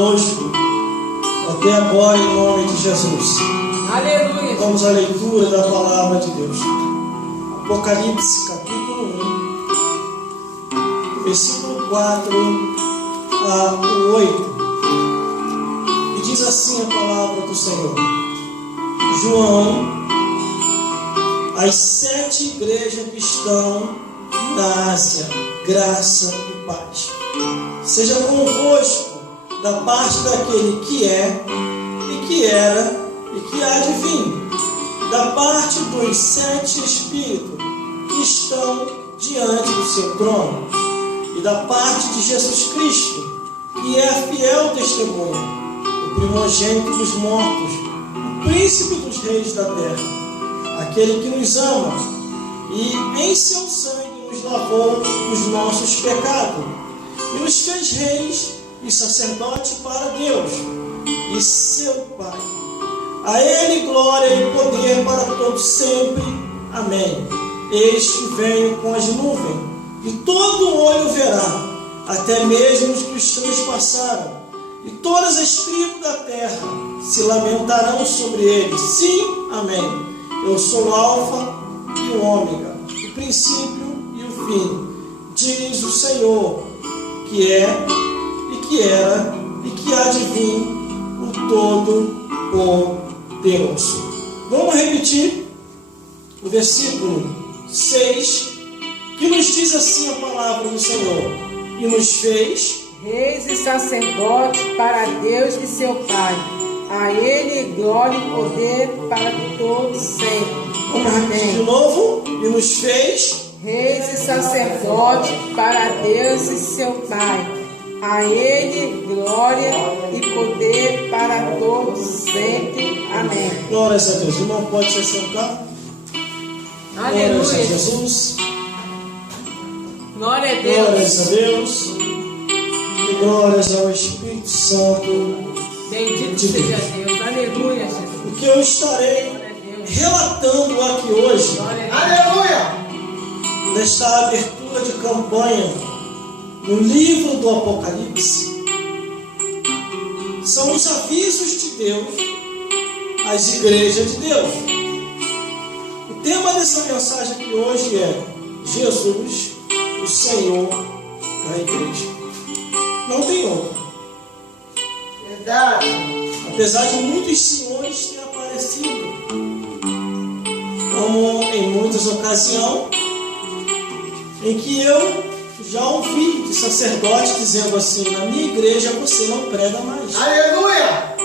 conosco até agora, em nome de Jesus. Aleluia. Vamos à leitura da palavra de Deus. Apocalipse, capítulo 1, versículo 4 a 8. E diz assim a palavra do Senhor: João, as 7 igrejas que estão na Ásia, graça e paz. Seja convosco da parte daquele que é, e que era, e que há de vir, da parte dos 7 Espíritos que estão diante do seu trono, e da parte de Jesus Cristo, que é a fiel testemunha, o primogênito dos mortos, o príncipe dos reis da terra, aquele que nos ama, e em seu sangue nos lavou dos nossos pecados, e nos fez reis e sacerdotes para Deus e seu Pai. A Ele glória e poder para todos sempre. Amém. Eis que venho com as nuvens, e todo olho verá, até mesmo os que os transpassaram, e todas as tribos da terra se lamentarão sobre ele. Sim, amém. Eu sou o Alfa e o Ômega, o princípio e o fim, diz o Senhor, que é, e que era, e que há de vir, o Todo-Poderoso. Vamos repetir o versículo 6, que nos diz assim a palavra do Senhor: e nos fez reis e sacerdotes para Deus e seu Pai. A Ele glória e poder para todos sempre. Vamos repetir de novo: e nos fez reis e sacerdotes para Deus e seu Pai. A Ele glória e poder para todos sempre. Amém. Glórias a Deus. O irmão pode se sentar. Aleluia. Glórias a Jesus. Glória a Deus. Glórias a Deus. E glórias ao Espírito Santo. Bendito seja Deus. Aleluia, Jesus. O que eu estarei relatando aqui hoje, Aleluia, nesta abertura de campanha no livro do Apocalipse, são os avisos de Deus às igrejas de Deus. O tema dessa mensagem aqui hoje é Jesus, o Senhor da igreja. Não tem outro. verdade. Apesar de muitos senhores terem aparecido, como em muitas ocasiões, em que eu já ouvi de sacerdote dizendo assim: na minha igreja você não prega mais. Aleluia.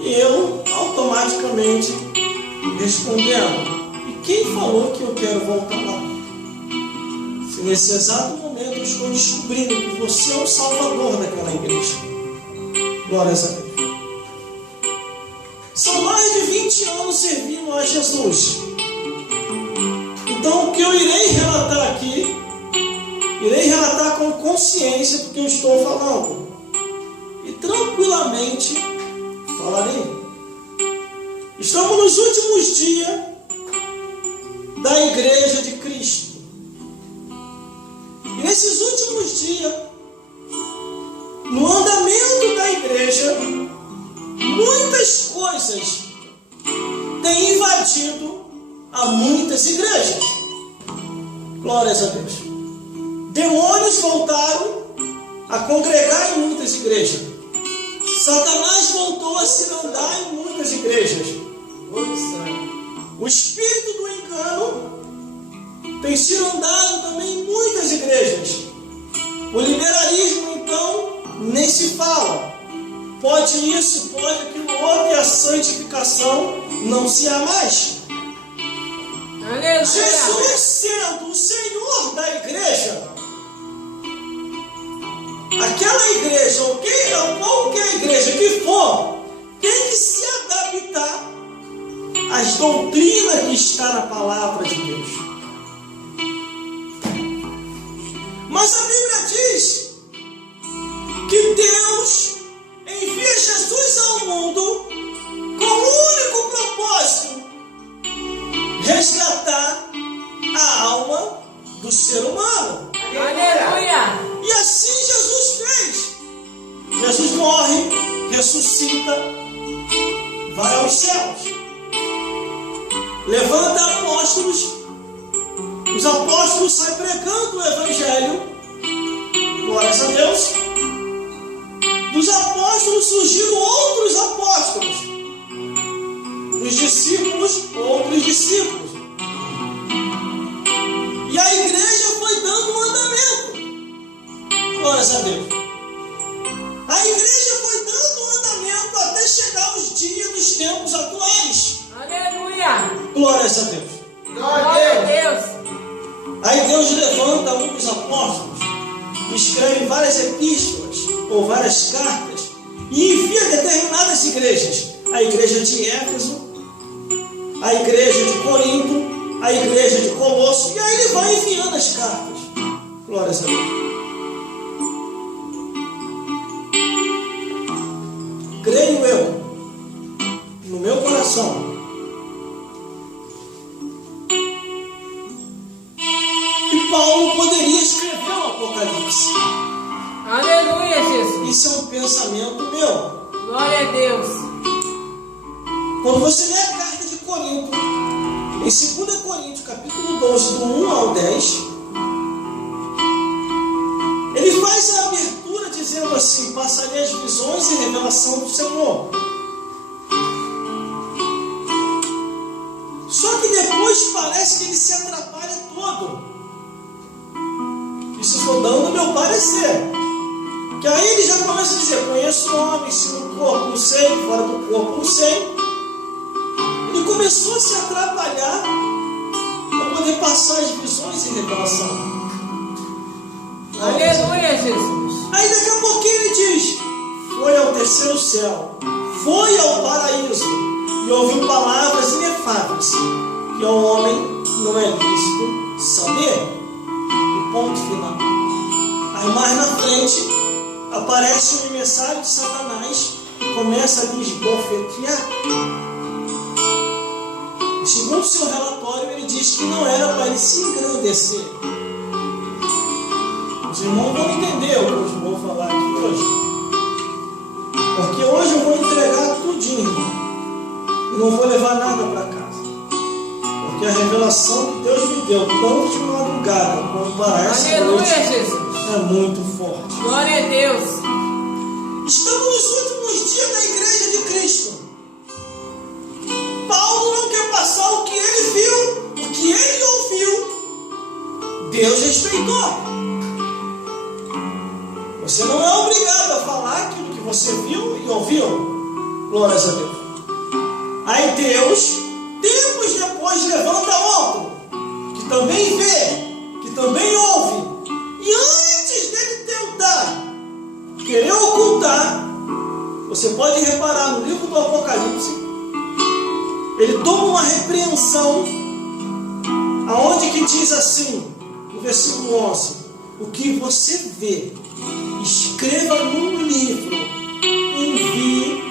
E eu automaticamente respondendo: e quem falou que eu quero voltar lá? Se nesse exato momento eu estou descobrindo que você é o salvador daquela igreja. Glórias a Deus. São mais de 20 anos servindo a Jesus. Então o que eu irei relatar aqui, irei relatar com consciência do que eu estou falando. E tranquilamente falarei. Estamos nos últimos dias da igreja de Cristo. E nesses últimos dias, no andamento da igreja, muitas coisas têm invadido a muitas igrejas. Glórias a Deus. Demônios voltaram a congregar em muitas igrejas. Satanás voltou a se andar em muitas igrejas. O espírito do engano tem se andado também em muitas igrejas. O liberalismo, então, nem se fala. Pode isso, pode aquilo outro, e a santificação não se há mais. Aleluia. Jesus sendo o Senhor da igreja, aquela igreja, ou qualquer igreja que for, tem que se adaptar às doutrinas que está na palavra de Deus. Mas a Bíblia diz que Deus envia Jesus ao mundo com o único propósito: resgatar a alma do ser humano. Aleluia. E assim Jesus fez. Jesus morre, ressuscita, vai aos céus, levanta apóstolos, os apóstolos saem pregando o Evangelho, glórias a Deus. Dos apóstolos surgiram outros apóstolos, dos discípulos, outros discípulos, e a igreja foi dando um andamento, glórias a Deus. A igreja foi dando um andamento até chegar aos dias dos tempos atuais. Aleluia! Glórias a Deus. Glória a Deus! Aí Deus levanta um dos apóstolos, escreve várias epístolas ou várias cartas e envia determinadas igrejas. A igreja de Éfeso, a igreja de Corinto, a igreja de Colosso, e aí ele vai enviando as cartas. Glórias a Deus. Creio eu, no meu coração, que Paulo poderia escrever o Apocalipse. Aleluia, Jesus! Isso é um pensamento meu. Glória a Deus! Quando você lê a carta de Corinto, em 2 Coríntios, capítulo 12, do 1 ao 10, ele faz a abertura dizendo assim: passarei as visões e revelação do Senhor. Só que depois parece que ele se atrapalha todo. Isso estou dando o meu parecer. Que aí ele já começa a dizer: conheço o homem, se no corpo não sei, fora do corpo não sei. Ele começou a se atrapalhar para poder passar as visões e revelação. Aleluia, Jesus! Aí daqui a pouquinho ele diz: foi ao terceiro céu, foi ao paraíso, e ouviu palavras inefáveis, que ao homem não é lícito saber. E ponto final. Aí mais na frente aparece um emissário de Satanás e começa a lhe esbofetear. Segundo seu relatório, ele diz que não era para ele se engrandecer. Os irmãos vão entender o que eu vou falar aqui hoje. Porque hoje eu vou entregar tudinho e não vou levar nada para casa. Porque a revelação que Deus me deu, tanto de madrugada como para essa noite, Jesus! é muito forte. Glória a Deus! Estamos nos últimos dias da igreja de Cristo. Paulo não quer passar o que ele viu, o que ele ouviu. Deus respeitou. Você não é obrigado a falar aquilo que você viu e ouviu. Glórias a Deus. Aí Deus, tempos depois, levanta outro, que também vê, que também ouve. E antes dele tentar querer ocultar, você pode reparar no livro do Apocalipse, ele toma uma repreensão, aonde que diz assim, no versículo 11: o que você vê, escreva num livro, envie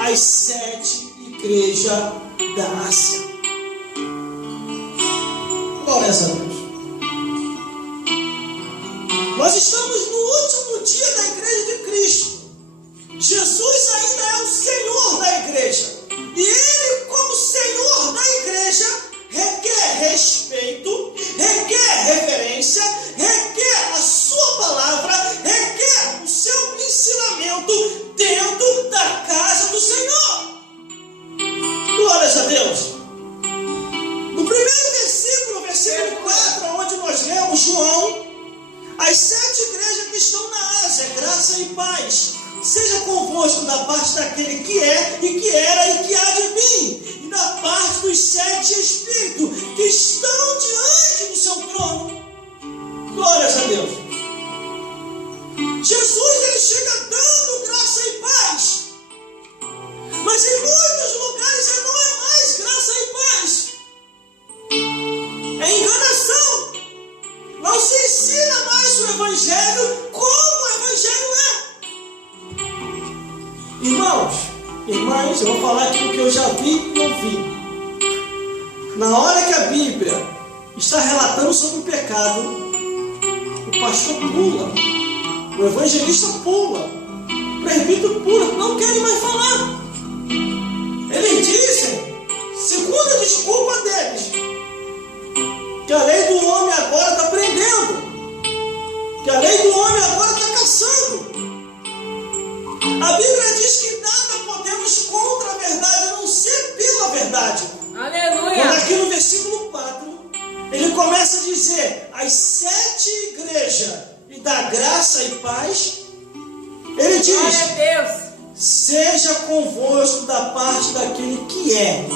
às 7 igrejas da Ásia. Glórias a Deus. Nós estamos no último dia da igreja de Cristo. Jesus ainda é o Senhor da igreja. E Ele, como Senhor da igreja, requer respeito, requer reverência, requer a sua palavra, requer o seu ensinamento dentro da casa do Senhor. Glórias a Deus. No primeiro versículo, versículo 4, onde nós lemos João, as 7 igrejas que estão na Ásia, graça e paz seja convosco da parte daquele que é, e que era, e que há de vir, e da parte dos 7 Espíritos que estão diante do seu trono. Glórias a Deus. Jesus, ele chega dando graça e paz, mas em muitos lugares não é mais graça e paz, é enganação. Não se ensina mais o Evangelho como o Evangelho é. Irmãos, irmãs, eu vou falar aquilo que eu já vi e ouvi. Na hora que a Bíblia está relatando sobre o pecado, o pastor pula, o evangelista pula, presbítero puro, não querem mais falar. Eles dizem, segundo a desculpa deles, que a lei do homem agora está prendendo, que a lei do homem agora está caçando. A Bíblia diz que nada podemos contra a verdade, a não ser pela verdade. Aleluia! Quando aqui no versículo 4, ele começa a dizer, as 7 igrejas e da graça e paz, ele diz, Glória a Deus! seja convosco da parte daquele que é,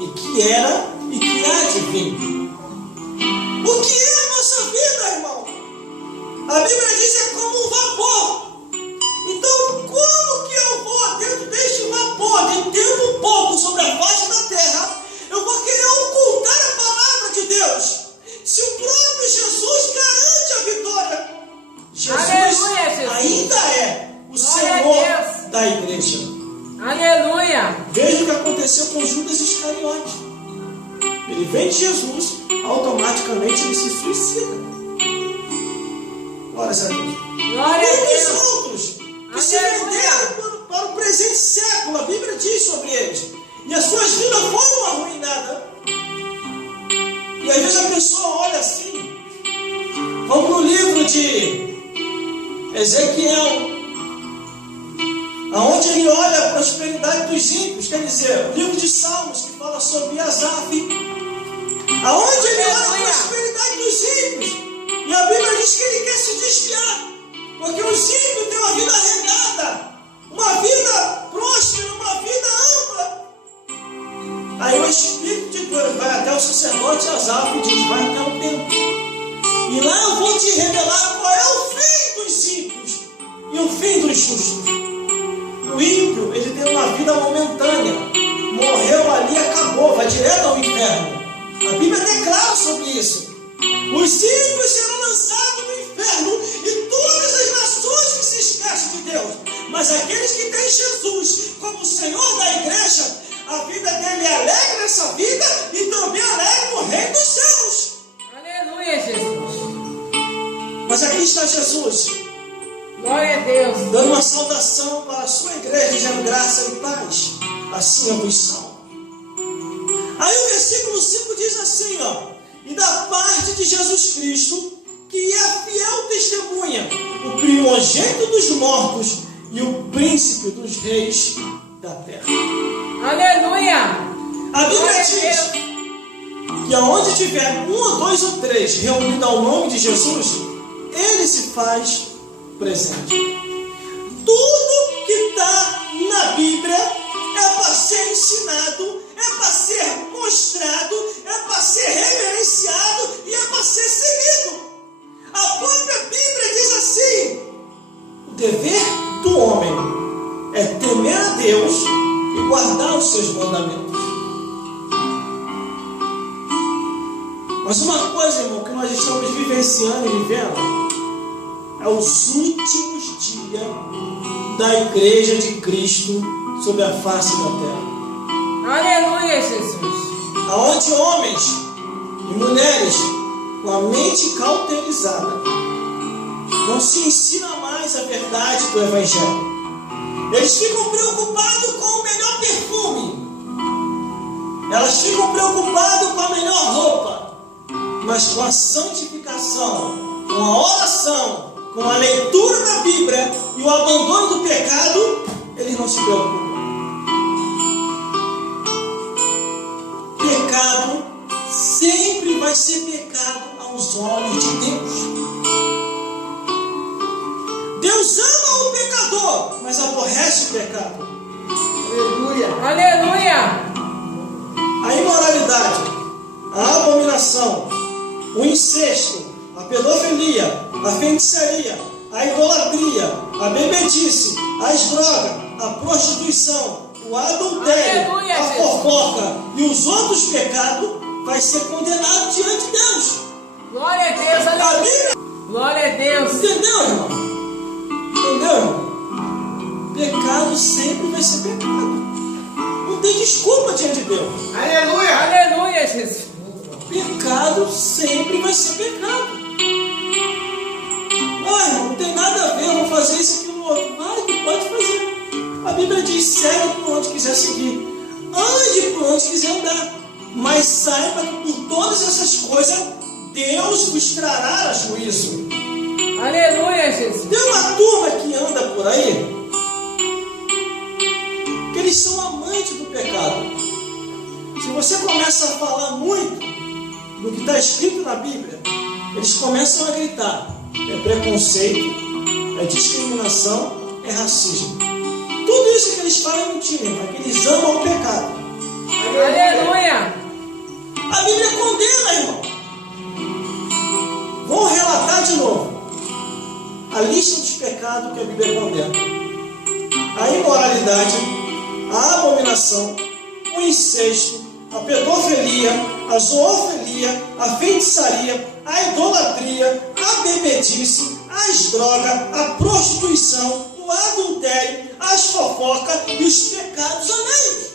e que era, e que há de vir. O que é a nossa vida, irmão? A Bíblia diz que é como um vapor. Então, como que eu vou, dentro deste vapor, de tempo pouco sobre a face da terra, eu vou querer ocultar a palavra de Deus? Se o próprio Jesus garante a vitória. Jesus, Aleluia, Jesus. ainda é o Glória Senhor da igreja. Aleluia! Veja o que aconteceu com Judas Iscariote. Ele vem de Jesus, automaticamente ele se suicida. Glória a Deus. Glória a Muitos Deus! outros que se venderam para o presente século, a Bíblia diz sobre eles, e as suas vidas foram arruinadas. E às vezes a pessoa olha assim, vamos no livro de Ezequiel, aonde ele olha a prosperidade dos ímpios, quer dizer, o livro de Salmos, que fala sobre Asaf, aonde ele olha a prosperidade dos ímpios, e a Bíblia diz que ele quer se desviar, porque os ímpios têm uma vida regada, uma vida próspera, uma vida ampla. Aí o Espírito de Deus vai até o sacerdote Asaf e diz, vai até o templo, e lá eu vou te revelar qual é o fim dos ímpios e o fim dos justos. O ímpio, ele tem uma vida momentânea, morreu ali, acabou, vai direto ao inferno. A Bíblia declara sobre isso. Os ímpios serão lançados no inferno e todas as nações que se esquecem de Deus. Mas aqueles que têm Jesus como Senhor da igreja, a vida dele é alegre nessa vida e também alegre no reino dos céus. Aleluia, Jesus! Mas aqui está Jesus, Glória a Deus! dando uma saudação para a sua igreja, dizendo graça e paz. Assim eu vos salvo. Aí o versículo 5 diz assim, ó, e da parte de Jesus Cristo, que é a fiel testemunha, o primogênito dos mortos e o príncipe dos reis da terra. Aleluia! A Bíblia Glória a diz Deus! que aonde tiver 1 ou 2 ou 3 reunidos ao nome de Jesus, ele se faz presente. Tudo que está na Bíblia é para ser ensinado, é para ser mostrado, é para ser reverenciado e é para ser seguido. A própria Bíblia diz assim: o dever do homem é temer a Deus e guardar os seus mandamentos. Mas uma coisa, irmão, que nós estamos vivenciando e vivendo é os últimos dias da igreja de Cristo sobre a face da terra. Aleluia, Jesus! Aonde homens e mulheres com a mente cauterizada não se ensina mais a verdade do Evangelho. Eles ficam preocupados com o melhor perfume, elas ficam preocupadas com a melhor roupa, mas com a santificação, com a oração, com a leitura da Bíblia e o abandono do pecado, eles não se preocupam. Pecado sempre vai ser pecado aos olhos de Deus. Deus ama o pecador, mas aborrece o pecado. Aleluia. Aleluia! A imoralidade, a abominação, o incesto, a pedofilia, a feitiçaria, a idolatria, a bebedice, as drogas, a prostituição, o adultério, Aleluia, a Jesus. fofoca e os outros pecados vai ser condenado diante de Deus. Glória a Deus! Aleluia! Glória a Deus! Entendeu, irmão? Entendeu, irmão? Pecado sempre vai ser pecado. Não tem desculpa diante de Deus. Aleluia! Aleluia, Jesus! Pecado sempre vai ser pecado. Olha, não tem nada a ver, eu vou fazer isso, aquilo, outro. Vai, tu pode fazer. Bíblia diz: segue por onde quiser seguir, ande por onde quiser andar, mas saiba que por todas essas coisas Deus vos trará a juízo. Aleluia, Jesus. Tem uma turma que anda por aí, que eles são amantes do pecado. Se você começa a falar muito do que está escrito na Bíblia, eles começam a gritar: é preconceito, é discriminação, é racismo. Tudo isso que eles falam é mentira, porque eles amam o pecado. Aleluia. A Bíblia condena, irmão. Vou relatar de novo a lista dos pecados que a Bíblia condena: a imoralidade, a abominação, o incesto, a pedofilia, a zoofilia, a feitiçaria, a idolatria, a bebedice, as drogas, a prostituição, o adultério, as fofocas e os pecados alheios.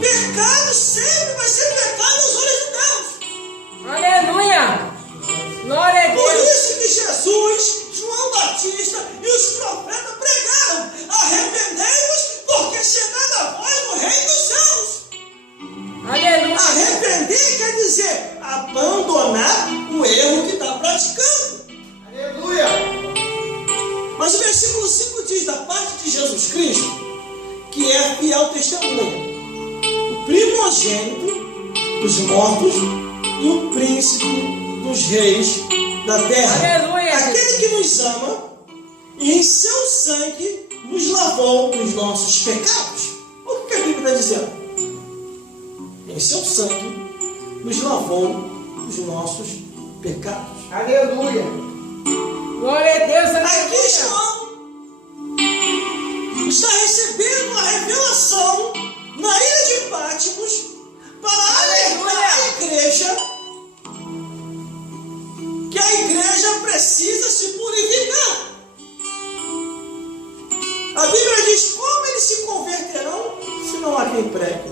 Pecado sempre vai ser pecado aos olhos de Deus. Aleluia. Glória a Por Deus. isso que Jesus, João Batista e os profetas pregaram: arrependei-vos, porque chegada a vós no reino dos céus. Aleluia. Arrepender quer dizer abandonar o erro que está praticando. Aleluia. Mas o versículo 5 diz, da parte de Jesus Cristo, que é a fiel testemunha, o primogênito dos mortos e o príncipe dos reis da terra. Aleluia. Aquele que nos ama e em seu sangue nos lavou dos nossos pecados. O que a Bíblia está dizendo? Em seu sangue nos lavou dos nossos pecados. Aleluia. Glória a Deus. Aqui Aleluia. João está recebendo a revelação na ilha de Patmos para alertar a igreja que a igreja precisa se purificar. A Bíblia diz: como eles se converterão se não há quem pregue?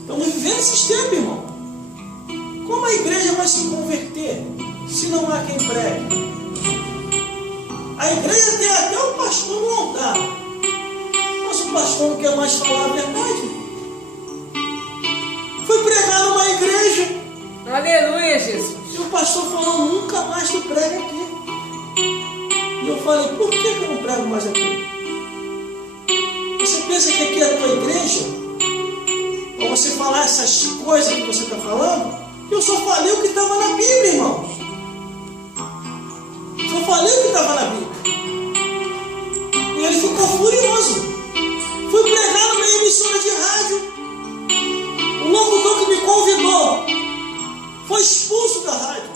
Estamos vivendo esses tempos, irmão. Como a igreja vai se converter se não há quem pregue? A igreja tem até o pastor no altar, mas o pastor não quer mais falar a verdade. Fui pregar numa igreja Aleluia, Jesus. e o pastor falou: nunca mais tu prega aqui. E eu falei: por que eu não prego mais aqui? Você pensa que aqui é a tua igreja? Para você falar essas coisas que você está falando? Eu só falei o que estava na Bíblia, irmãos. Só falei o que estava na Bíblia. E ele ficou furioso. Fui pregar numa emissora de rádio. O locutor que me convidou foi expulso da rádio.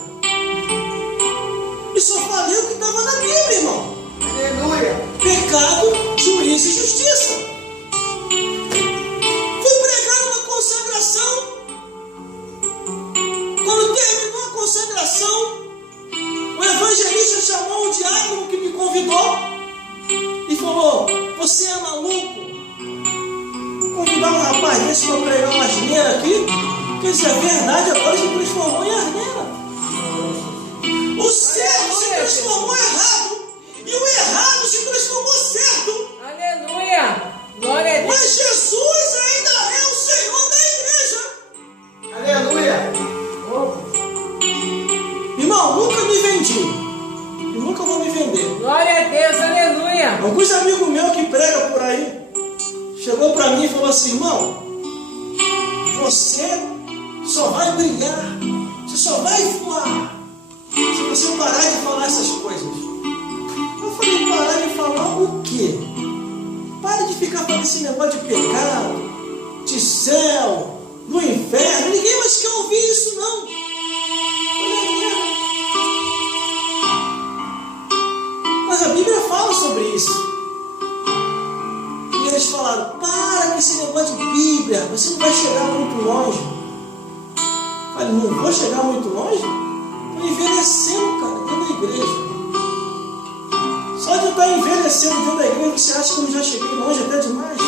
E só falei o que estava na Bíblia, irmão. Aleluia. Pecado, juízo e justiça. Fui pregar numa consagração. Quando terminou a consagração, o evangelista chamou o diácono que me convidou e falou: você é maluco? Convidar um rapaz desse para pregar uma asneira aqui? Porque se é verdade, agora se transformou em asneira. O certo se transformou errado e o errado se transformou certo. Aleluia. Glória a Deus. Mas Jesus ainda é o Senhor da igreja. Aleluia. Irmão, nunca me vendi e nunca vou me vender. Glória a Deus. Aleluia. Alguns amigos meus que pregam por aí chegou para mim e falou assim: irmão, você só vai brilhar, você só vai voar se você parar de falar essas coisas. Eu falei: parar de falar o quê? Para de ficar falando esse negócio de pecado, de céu, do inferno. Ninguém mais quer ouvir isso, não. Mas a Bíblia fala sobre isso. E eles falaram: para com esse negócio de Bíblia, você não vai chegar muito longe. Eu falei: não vou chegar muito longe? Estou envelhecendo, cara, dentro da igreja. Só de eu estar envelhecendo dentro da igreja, você acha que eu já cheguei longe até demais?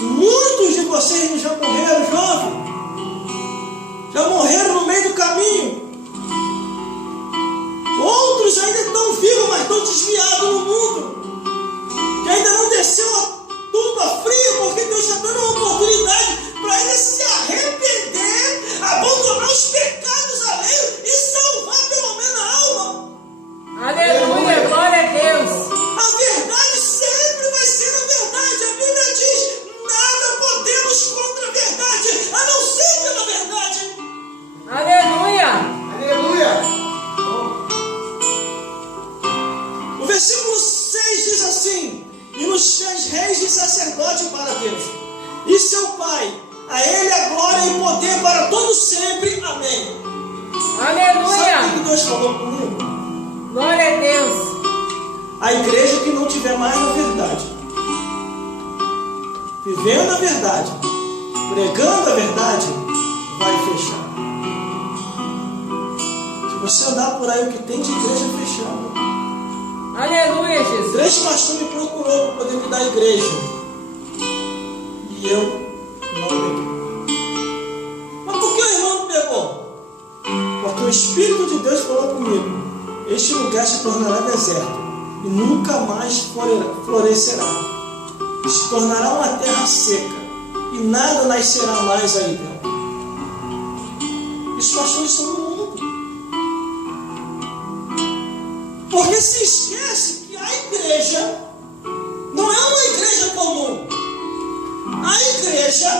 Muitos de vocês já morreram jovem. Já morreram no meio do caminho. Outros ainda estão vivos, mas estão desviados no os pecados alheios e salvar pelo menos a alma. Aleluia, glória a Deus. A verdade sempre vai ser a verdade. A Bíblia diz: nada podemos contra a verdade, a não ser pela verdade. Aleluia. Aleluia. O versículo 6 diz assim: e nos fez reis e sacerdote para Deus e seu Pai, a Ele a glória e poder para todos sempre. Amém. Aleluia. Sabe o que Deus falou comigo? Glória a Deus. A igreja que não tiver mais na verdade, vivendo a verdade, pregando a verdade, vai fechar. Se você andar por aí, o que tem de igreja fechada. Aleluia, Jesus. 3 pastores me procurou para poder me dar a igreja. E eu não peguei. Mas por que o irmão não pegou? Porque o Espírito de Deus falou comigo: este lugar se tornará deserto e nunca mais florescerá. Se tornará uma terra seca e nada nascerá mais aí dentro. Os pastores são do mundo. Porque se esquece que a igreja não é uma igreja comum. A igreja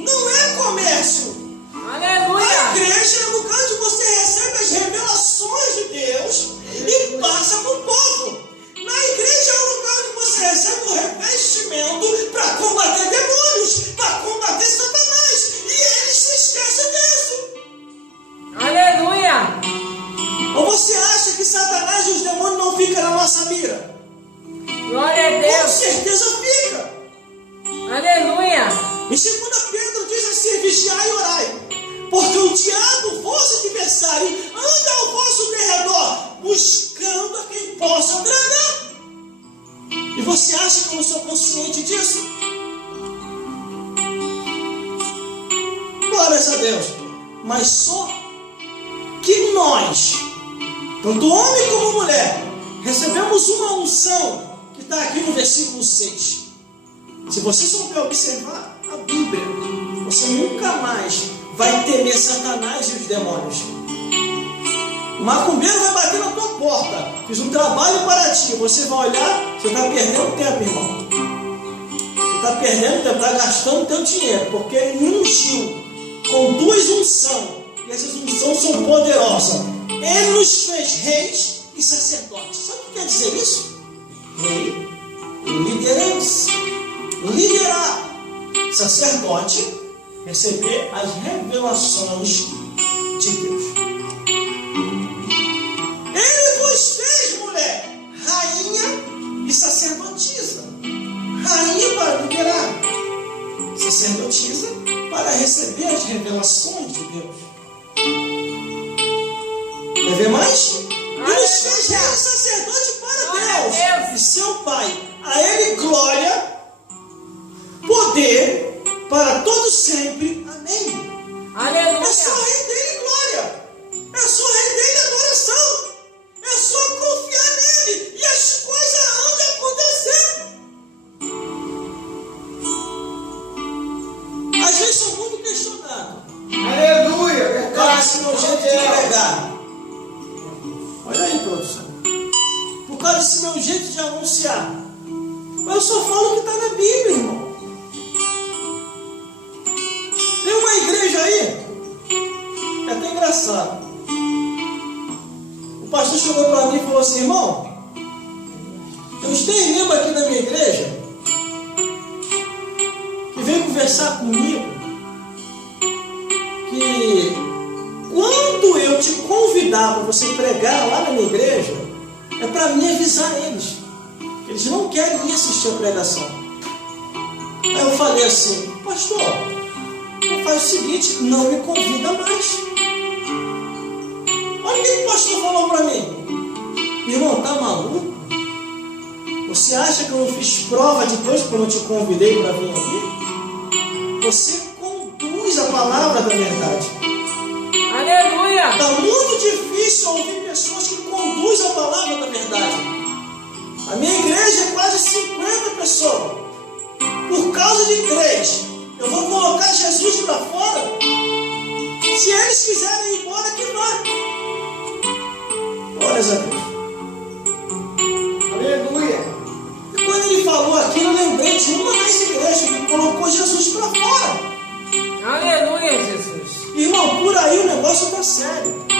não é comércio. Aleluia. A igreja é o lugar onde você recebe as revelações de Deus e passa para o povo. Na igreja é o lugar onde você recebe o revestimento para combater demônios, para combater Satanás. E eles se esquecem disso. Aleluia. Ou você acha que Satanás e os demônios não ficam na nossa mira? Glória a Com Deus. certeza fica. Aleluia. Em 2 Pedro diz assim: vigiai e orai, porque o diabo, vosso adversário, anda ao vosso derredor, buscando a quem possa tragar. E você acha que eu não sou consciente disso? Glórias a Deus. Mas só que nós, tanto homem como mulher, recebemos uma unção que está aqui no versículo 6. Se você souber observar a Bíblia, você nunca mais vai temer Satanás e os demônios. O macumbeiro vai bater na tua porta: fiz um trabalho para ti. Você vai olhar, você está perdendo tempo, irmão. Você está perdendo tempo, está gastando teu dinheiro, porque ele me ungiu com 2 unções, e essas unções são poderosas. Ele nos fez reis e sacerdotes. Sabe o que quer dizer isso? Rei, liderança. Liderar. Sacerdote, receber as revelações de Deus. Ele vos fez, mulher, rainha e sacerdotisa. Rainha para liderar, sacerdotisa para receber as revelações de Deus. Quer ver mais? Ele nos fez rei e sacerdote para Deus e seu Pai. A Ele glória, poder para todos sempre. Amém. Aleluia. É só render glória. É só render adoração. É só confiar nele e as coisas hão de acontecer. Às vezes sou muito questionado. Aleluia. Cara, esse meu jeito de pregar. Olha aí, produção. Por causa desse meu jeito de anunciar. Mas eu só falo o que está na Bíblia, irmão. Tem uma igreja aí, é até engraçado. O pastor chegou para mim e falou assim: irmão, tem uns 3 membros aqui da minha igreja que veio conversar comigo que quando eu te convidar para você pregar lá na minha igreja, é para mim avisar eles que eles não querem ir assistir a pregação. Aí eu falei assim: pastor, faz o seguinte, não me convida mais. Olha o que o pastor falou para mim. Irmão, tá maluco? Você acha que eu não fiz prova de Deus quando eu te convidei para vir aqui? Você conduz a palavra da verdade. Aleluia. Está muito difícil ouvir pessoas que conduzem a palavra da verdade. A minha igreja é quase 50 pessoas. Por causa de 3, eu vou colocar Jesus para fora? Se eles quiserem ir embora, que vá. Glórias a Deus. Aleluia. E quando ele falou aquilo, eu lembrei de uma das igrejas que colocou Jesus para fora. Aleluia, Jesus. Irmão, por aí o negócio está sério.